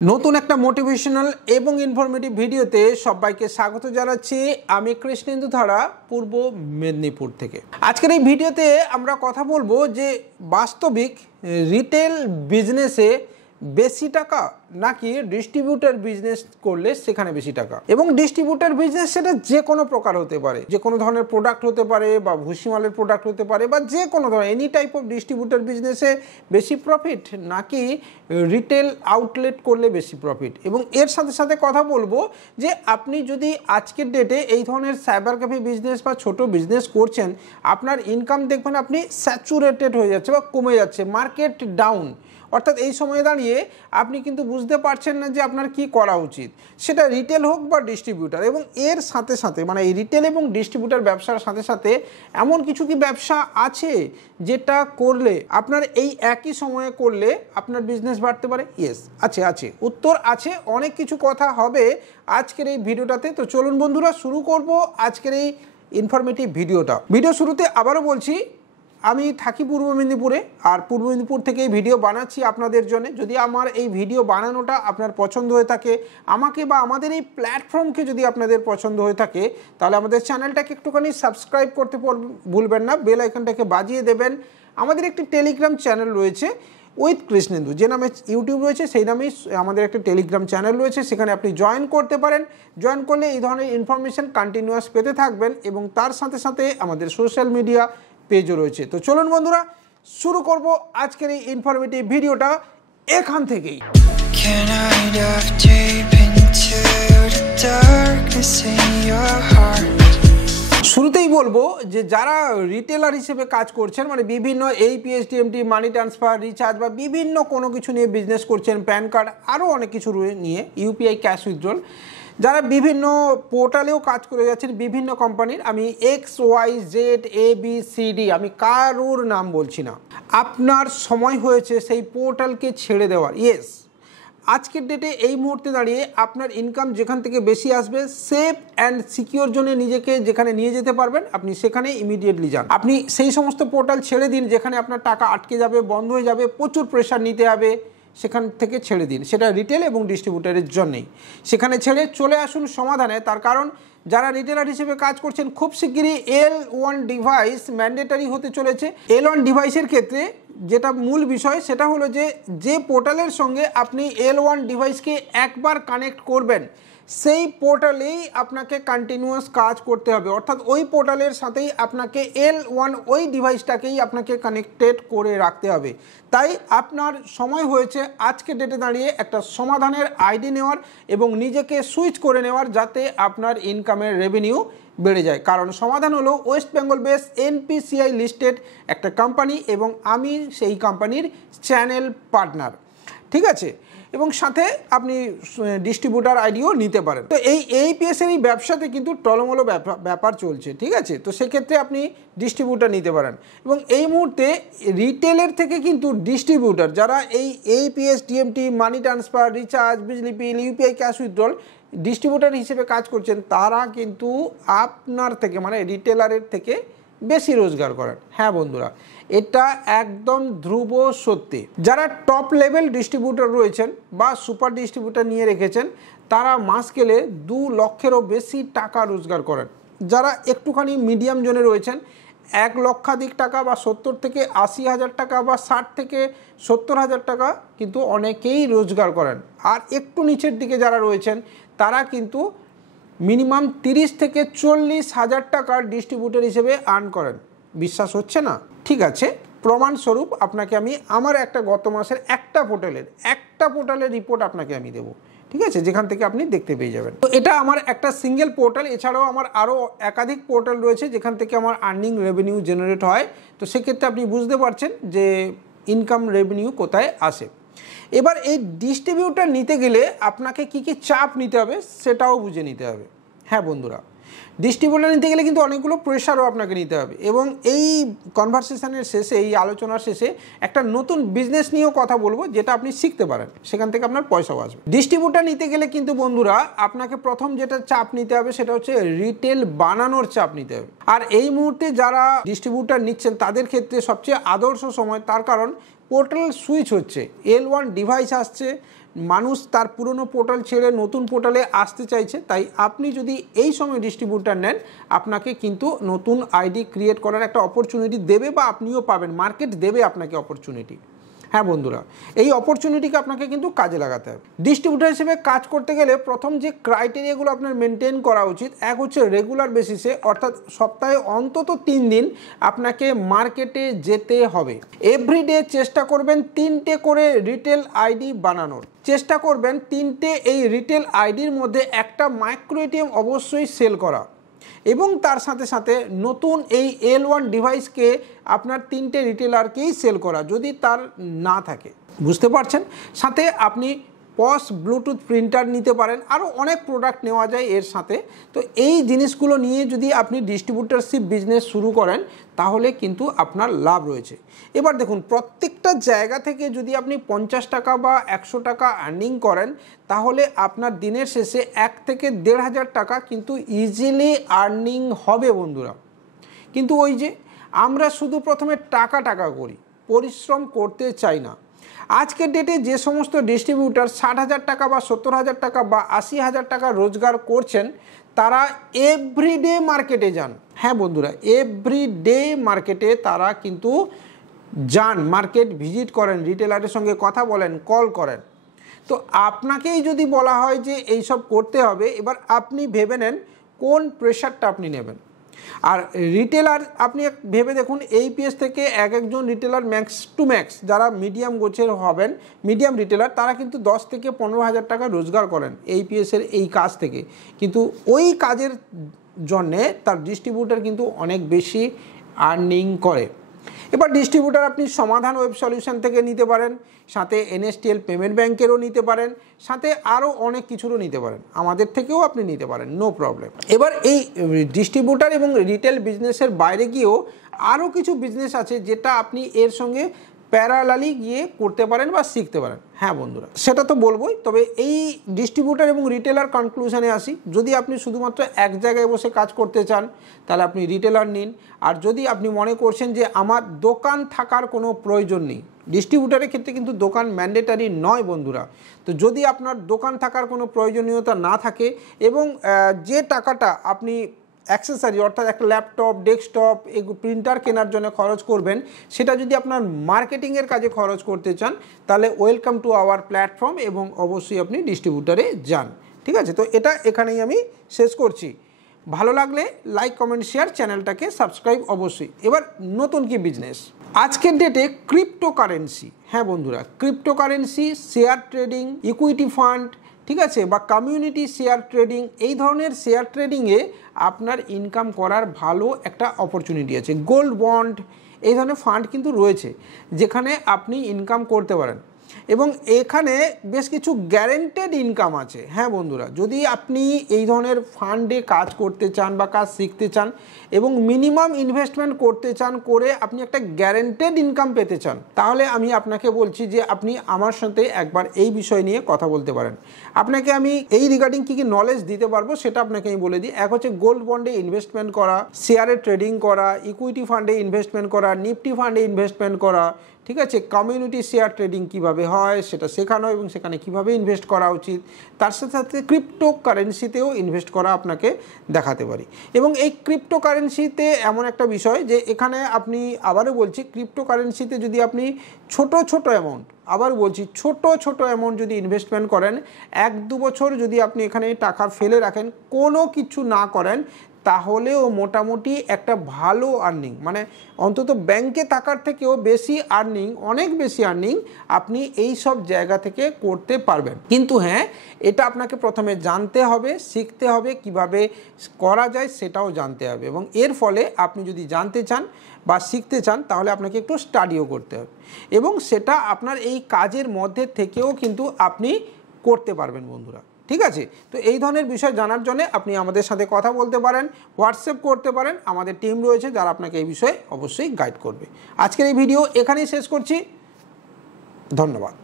নতুন একটা মোটিভেশনাল এবং ইনফরমেটিভ ভিডিওতে সবাইকে স্বাগত জানাচ্ছি। আমি কৃষ্ণেন্দু ধারা, পূর্ব মেদিনীপুর থেকে। আজকের এই ভিডিওতে আমরা কথা বলবো যে বাস্তবিক রিটেল বিজনেসে বেশি টাকা নাকি ডিস্ট্রিবিউটর বিজনেস করলে সেখানে বেশি টাকা। এবং ডিস্ট্রিবিউটর বিজনেস সেটা যে কোনো প্রকার হতে পারে, যে কোনো ধরনের প্রোডাক্ট হতে পারে বা ভুসিমালের প্রোডাক্ট হতে পারে বা যে কোনো ধরনের এনি টাইপ অফ ডিস্ট্রিবিউটর বিজনেসে বেশি প্রফিট নাকি রিটেল আউটলেট করলে বেশি প্রফিট। এবং এর সাথে সাথে কথা বলবো যে আপনি যদি আজকের ডেটে এই ধরনের সাইবার ক্যাফে বিজনেস বা ছোট বিজনেস করছেন, আপনার ইনকাম দেখবেন আপনি স্যাচুরেটেড হয়ে যাচ্ছে বা কমে যাচ্ছে, মার্কেট ডাউন। অর্থাৎ এই সময়ে দাঁড়িয়ে আপনি কিন্তু বুঝতে পারছেন না যে আপনার কি করা উচিত, সেটা রিটেল হোক বা ডিস্ট্রিবিউটার। এবং এর সাথে সাথে মানে এই রিটেল এবং ডিস্ট্রিবিউটার ব্যবসার সাথে সাথে এমন কিছু কি ব্যবসা আছে যেটা করলে আপনার এই একই সময়ে করলে আপনার বিজনেস বাড়তে পারে? ইয়েস, আছে, উত্তর আছে। অনেক কিছু কথা হবে আজকের এই ভিডিওটাতে। তো চলুন বন্ধুরা, শুরু করব আজকের এই ইনফরমেটিভ ভিডিওটা। ভিডিও শুরুতে আবারও বলছি, আমি থাকি পূর্ব মেদিনীপুরে, আর পূর্ব মেদিনীপুর থেকে এই ভিডিও বানাচ্ছি আপনাদের জন্য। যদি আমার এই ভিডিও বানানোটা আপনার পছন্দ হয়ে থাকে, আমাকে বা আমাদের এই প্ল্যাটফর্মকে যদি আপনাদের পছন্দ হয়ে থাকে, তাহলে আমাদের চ্যানেলটাকে একটুখানি সাবস্ক্রাইব করতে ভুলবেন না, বেল আইকনটাকে বাজিয়ে দেবেন। আমাদের একটি টেলিগ্রাম চ্যানেল রয়েছে উইথ কৃষ্ণেন্দু, যে নামে ইউটিউব রয়েছে সেই নামেই আমাদের একটা টেলিগ্রাম চ্যানেল রয়েছে, সেখানে আপনি জয়েন করতে পারেন। জয়েন করলে এই ধরনের ইনফরমেশান কন্টিনিউয়াস পেতে থাকবেন। এবং তার সাথে সাথে আমাদের সোশ্যাল মিডিয়া পেজও রয়েছে। তো চলুন বন্ধুরা, শুরু করব আজকের এই ইনফরমেটিভ ভিডিওটা এখান থেকেই। শুরুতেই বলবো যে যারা রিটেলার হিসেবে কাজ করছেন, মানে বিভিন্ন APS TMT, money transfer, recharge বা বিভিন্ন কোনো কিছু নিয়ে বিজনেস করছেন, প্যান কার্ড আরও অনেক কিছু নিয়ে, UPI ক্যাশ উইথড্রল, যারা বিভিন্ন পোর্টালেও কাজ করে যাচ্ছেন বিভিন্ন কোম্পানির, আমি XYZ ABCD আমি কারোর নাম বলছি না, আপনার সময় হয়েছে সেই পোর্টালকে ছেড়ে দেওয়ার। ইয়েস, আজকের ডেটে এই মুহূর্তে দাঁড়িয়ে আপনার ইনকাম যেখান থেকে বেশি আসবে, সেফ অ্যান্ড সিকিওর জোনে নিজেকে যেখানে নিয়ে যেতে পারবেন, আপনি সেখানে ইমিডিয়েটলি যান। আপনি সেই সমস্ত পোর্টাল ছেড়ে দিন যেখানে আপনার টাকা আটকে যাবে, বন্ধ হয়ে যাবে, প্রচুর প্রেশার নিতে হবে, সেখান থেকে ছেড়ে দিন। সেটা রিটেল এবং ডিস্ট্রিবিউটারের জন্যেই। সেখানে ছেড়ে চলে আসুন সমাধানে। তার কারণ যারা রিটেলার হিসেবে কাজ করছেন, খুব শিগগিরই L1 ডিভাইস ম্যান্ডেটারি হতে চলেছে। L1 ডিভাইসের ক্ষেত্রে যেটা মূল বিষয় সেটা হলো যে পোর্টালের সঙ্গে আপনি L1 ডিভাইসকে একবার কানেক্ট করবেন, সেই পোর্টালেই আপনাকে কন্টিনিউয়াস কাজ করতে হবে। অর্থাৎ ওই পোর্টালের সাথেই আপনাকে L1 ওই ডিভাইসটাকেই আপনাকে কানেক্টেড করে রাখতে হবে। তাই আপনার সময় হয়েছে আজকে ডেটে দাঁড়িয়ে একটা সমাধানের আইডি নেওয়ার এবং নিজেকে সুইচ করে নেওয়ার, যাতে আপনার ইনকামের রেভিনিউ বেড়ে যায়। কারণ সমাধান হলো West Bengal base NPCI listed একটা কোম্পানি এবং আমি সেই কোম্পানির চ্যানেল পার্টনার। ঠিক আছে, এবং সাথে আপনি ডিস্ট্রিবিউটার আইডিও নিতে পারেন। তো এই APS এর এই ব্যবসাতে কিন্তু টলমলো ব্যাপার চলছে। ঠিক আছে, তো সেক্ষেত্রে আপনি ডিস্ট্রিবিউটার নিতে পারেন। এবং এই মুহূর্তে রিটেলের থেকে কিন্তু ডিস্ট্রিবিউটার যারা এই APS TMT, money transfer, recharge, বিজলি bill, UPI cash withdrawal distributor হিসেবে কাজ করছেন, তারা কিন্তু আপনার থেকে মানে রিটেলারের থেকে বেশি রোজগার করেন। হ্যাঁ বন্ধুরা, এটা একদম ধ্রুব সত্যি। যারা টপ লেভেল ডিস্ট্রিবিউটর রয়েছেন বা সুপার ডিস্ট্রিবিউটর নিয়ে রেখেছেন, তারা মাস গেলে 2 লক্ষেরও বেশি টাকা রোজগার করেন। যারা একটুখানি মিডিয়াম জোনে রয়েছেন, 1 লক্ষাধিক টাকা বা 70 থেকে 80 হাজার টাকা বা 60 থেকে 70 হাজার টাকা কিন্তু অনেকেই রোজগার করেন। আর একটু নিচের দিকে যারা রয়েছেন, তারা কিন্তু মিনিমাম 30 থেকে 40 হাজার টাকার ডিস্ট্রিবিউটর হিসেবে আর্ন করেন। বিশ্বাস হচ্ছে না? ঠিক আছে, প্রমাণস্বরূপ আপনাকে আমি আমার একটা গত মাসের একটা পোর্টালের রিপোর্ট আপনাকে আমি দেবো। ঠিক আছে, যেখান থেকে আপনি দেখতে পেয়ে যাবেন। তো এটা আমার একটা সিঙ্গেল পোর্টাল, এছাড়াও আমার আরও একাধিক পোর্টাল রয়েছে যেখান থেকে আমার আর্নিং রেভিনিউ জেনারেট হয়। তো সেক্ষেত্রে আপনি বুঝতে পারছেন যে ইনকাম রেভিনিউ কোথায় আসে। এবার এই ডিস্ট্রিবিউটার নিতে গেলে আপনাকে কি কি চাপ নিতে হবে সেটাও বুঝে নিতে হবে। হ্যাঁ বন্ধুরা, ডিস্ট্রিবিউটার নিতে গেলে কিন্তু অনেকগুলো প্রেশারও আপনাকে নিতে হবে। এবং এই কনভারসেশনের শেষে, এই আলোচনার শেষে একটা নতুন বিজনেস নিয়েও কথা বলবো, যেটা আপনি শিখতে পারেন, সেখান থেকে আপনার পয়সাও আসবে। ডিস্ট্রিবিউটার নিতে গেলে কিন্তু বন্ধুরা আপনাকে প্রথম যেটা চাপ নিতে হবে সেটা হচ্ছে রিটেল বানানোর চাপ নিতে হবে। আর এই মুহূর্তে যারা ডিস্ট্রিবিউটার নিচ্ছেন তাদের ক্ষেত্রে সবচেয়ে আদর্শ সময়, তার কারণ পোর্টাল সুইচ হচ্ছে, L1 ডিভাইস আসছে, মানুষ তার পুরনো পোর্টাল ছেড়ে নতুন পোর্টালে আসতে চাইছে, তাই আপনি যদি এই সময় ডিস্ট্রিবিউটার নেন আপনাকে কিন্তু নতুন আইডি ক্রিয়েট করার একটা অপরচুনিটি দেবে বা আপনিও পাবেন, মার্কেট দেবে আপনাকে অপরচুনিটি। হ্যাঁ বন্ধুরা, এই অপরচুনিটিকে আপনাকে কিন্তু কাজে লাগাতে হবে। ডিস্ট্রিবিউটার হিসেবে কাজ করতে গেলে প্রথম যে ক্রাইটেরিয়াগুলো আপনার মেনটেন করা উচিত, এক হচ্ছে রেগুলার বেসিসে, অর্থাৎ সপ্তাহে অন্তত 3 দিন আপনাকে মার্কেটে যেতে হবে। এভরিডে চেষ্টা করবেন 3টে করে রিটেল আইডি বানানোর, চেষ্টা করবেন 3টে এই রিটেল আইডির মধ্যে একটা মাইক্রো এটিএম অবশ্যই সেল করা, এবং তার সাথে সাথে নতুন এই L1 ডিভাইসকে আপনার 3টে রিটেলারকেই সেল করা যদি তার না থাকে, বুঝতে পারছেন। সাথে আপনি পস ব্লুটুথ প্রিন্টার নিতে পারেন, আরও অনেক প্রোডাক্ট নেওয়া যায় এর সাথে। তো এই জিনিসগুলো নিয়ে যদি আপনি ডিস্ট্রিবিউটারশিপ বিজনেস শুরু করেন তাহলে কিন্তু আপনার লাভ রয়েছে। এবার দেখুন, প্রত্যেকটা জায়গা থেকে যদি আপনি 50 টাকা বা 100 টাকা আর্নিং করেন তাহলে আপনার দিনের শেষে 1 থেকে 1,500 টাকা কিন্তু ইজিলি আর্নিং হবে বন্ধুরা। কিন্তু ওই যে আমরা শুধু প্রথমে টাকা করি, পরিশ্রম করতে চাই না। আজকের ডেটে যে সমস্ত ডিস্ট্রিবিউটার 60,000 টাকা বা 70,000 টাকা বা 80,000 টাকা রোজগার করছেন তারা এভরিডে মার্কেটে যান। হ্যাঁ বন্ধুরা, এভরিডে মার্কেটে তারা কিন্তু যান, মার্কেট ভিজিট করেন, রিটেলারের সঙ্গে কথা বলেন, কল করেন। তো আপনাকেই যদি বলা হয় যে এইসব করতে হবে, এবার আপনি ভেবে নেন কোন প্রেশারটা আপনি নেবেন। আর রিটেলার আপনি ভেবে দেখুন, এইপিএস থেকে একজন রিটেলার ম্যাক্স টু ম্যাক্স যারা মিডিয়াম গোছের হবেন, মিডিয়াম রিটেলার, তারা কিন্তু 10 থেকে 15,000 টাকা রোজগার করেন এইপিএসের এই কাজ থেকে। কিন্তু ওই কাজের জন্যে তার ডিস্ট্রিবিউটার কিন্তু অনেক বেশি আর্নিং করে। এবার ডিস্ট্রিবিউটার আপনি সমাধান ওয়েব সলিউশন থেকে নিতে পারেন, সাথে NSTL পেমেন্ট ব্যাংকেরও নিতে পারেন, সাথে আরও অনেক কিছুরও নিতে পারেন, আমাদের থেকেও আপনি নিতে পারেন, নো প্রবলেম। এবার এই ডিস্ট্রিবিউটার এবং রিটেল বিজনেসের বাইরে গিয়েও আরও কিছু বিজনেস আছে যেটা আপনি এর সঙ্গে প্যারালালি গিয়ে করতে পারেন বা শিখতে পারেন। হ্যাঁ বন্ধুরা, সেটা তো বলবোই। তবে এই ডিস্ট্রিবিউটার এবং রিটেলার কনক্লুশনে আসি, যদি আপনি শুধুমাত্র এক জায়গায় বসে কাজ করতে চান তাহলে আপনি রিটেলার নিন। আর যদি আপনি মনে করছেন যে আমার দোকান থাকার কোনো প্রয়োজন নেই, ডিস্ট্রিবিউটারের ক্ষেত্রে কিন্তু দোকান ম্যান্ডেটারি নয় বন্ধুরা। তো যদি আপনার দোকান থাকার কোনো প্রয়োজনীয়তা না থাকে এবং যে টাকাটা আপনি অ্যাক্সেসরি অর্থাৎ একটা ল্যাপটপ, ডেস্কটপ, প্রিন্টার কেনার জন্য খরচ করবেন, সেটা যদি আপনার মার্কেটিংয়ের কাজে খরচ করতে চান তাহলে ওয়েলকাম টু আওয়ার প্ল্যাটফর্ম, এবং অবশ্যই আপনি ডিস্ট্রিবিউটারে যান। ঠিক আছে, তো এটা এখানেই আমি শেষ করছি। ভালো লাগলে লাইক, কমেন্ট, শেয়ার, চ্যানেলটাকে সাবস্ক্রাইব অবশ্যই। এবার নতুন কি বিজনেস, আজকের ডেটে ক্রিপ্টোকারেন্সি। হ্যাঁ বন্ধুরা, cryptocurrency, share trading, equity fund, ঠিক আছে, বা কমিউনিটি শেয়ার ট্রেডিং, এই ধরনের শেয়ার ট্রেডিংয়ে আপনার ইনকাম করার ভালো একটা অপরচুনিটি আছে। গোল্ড বন্ড, এই ধরনের ফান্ড কিন্তু রয়েছে যেখানে আপনি ইনকাম করতে পারেন, এবং এখানে বেশ কিছু গ্যারেন্টেড ইনকাম আছে। হ্যাঁ বন্ধুরা, যদি আপনি এই ধরনের ফান্ডে কাজ করতে চান বা কাজ শিখতে চান এবং মিনিমাম ইনভেস্টমেন্ট করতে চান, করে আপনি একটা গ্যারেন্টেড ইনকাম পেতে চান, তাহলে আমি আপনাকে বলছি যে আপনি আমার সাথে একবার এই বিষয় নিয়ে কথা বলতে পারেন। আপনাকে আমি এই রিগার্ডিং কী কী নলেজ দিতে পারবো সেটা আপনাকে আমি বলে দিই। এক হচ্ছে গোল্ড বন্ডে ইনভেস্টমেন্ট করা, শেয়ারে ট্রেডিং করা, ইকুইটি ফান্ডে ইনভেস্টমেন্ট করা, নিফটি ফান্ডে ইনভেস্টমেন্ট করা, ঠিক আছে, কমিউনিটি শেয়ার ট্রেডিং কিভাবে হয় সেটা শেখানো এবং সেখানে কিভাবে ইনভেস্ট করা উচিত, তার সাথে সাথে ক্রিপ্টোকারেন্সিতেও ইনভেস্ট করা আপনাকে দেখাতে পারি। এবং এই ক্রিপ্টোকারেন্সিতে এমন একটা বিষয় যে এখানে আপনি, আবারও বলছি, ক্রিপ্টোকারেন্সিতে যদি আপনি ছোট অ্যামাউন্ট, আবার বলছি ছোট অ্যামাউন্ট যদি ইনভেস্টমেন্ট করেন, 1-2 বছর যদি আপনি এখানে টাকা ফেলে রাখেন, কোনো কিছু না করেন, তাহলেও মোটামুটি একটা ভালো আর্নিং, মানে অন্তত ব্যাংকে থাকার থেকেও বেশি আর্নিং, অনেক বেশি আর্নিং আপনি এই সব জায়গা থেকে করতে পারবেন। কিন্তু হ্যাঁ, এটা আপনাকে প্রথমে জানতে হবে, শিখতে হবে, কিভাবে করা যায় সেটাও জানতে হবে, এবং এর ফলে আপনি যদি জানতে চান বা শিখতে চান তাহলে আপনাকে একটু স্টাডিও করতে হবে, এবং সেটা আপনার এই কাজের মধ্যে থেকেও কিন্তু আপনি করতে পারবেন বন্ধুরা। ঠিক আছে, তো এই ধরনের বিষয় জানার জন্য আপনি আমাদের সাথে কথা বলতে পারেন, হোয়াটসঅ্যাপ করতে পারেন, আমাদের টিম রয়েছে যারা আপনাকে এই বিষয়ে অবশ্যই গাইড করবে। আজকের এই ভিডিও এখানেই শেষ করছি, ধন্যবাদ।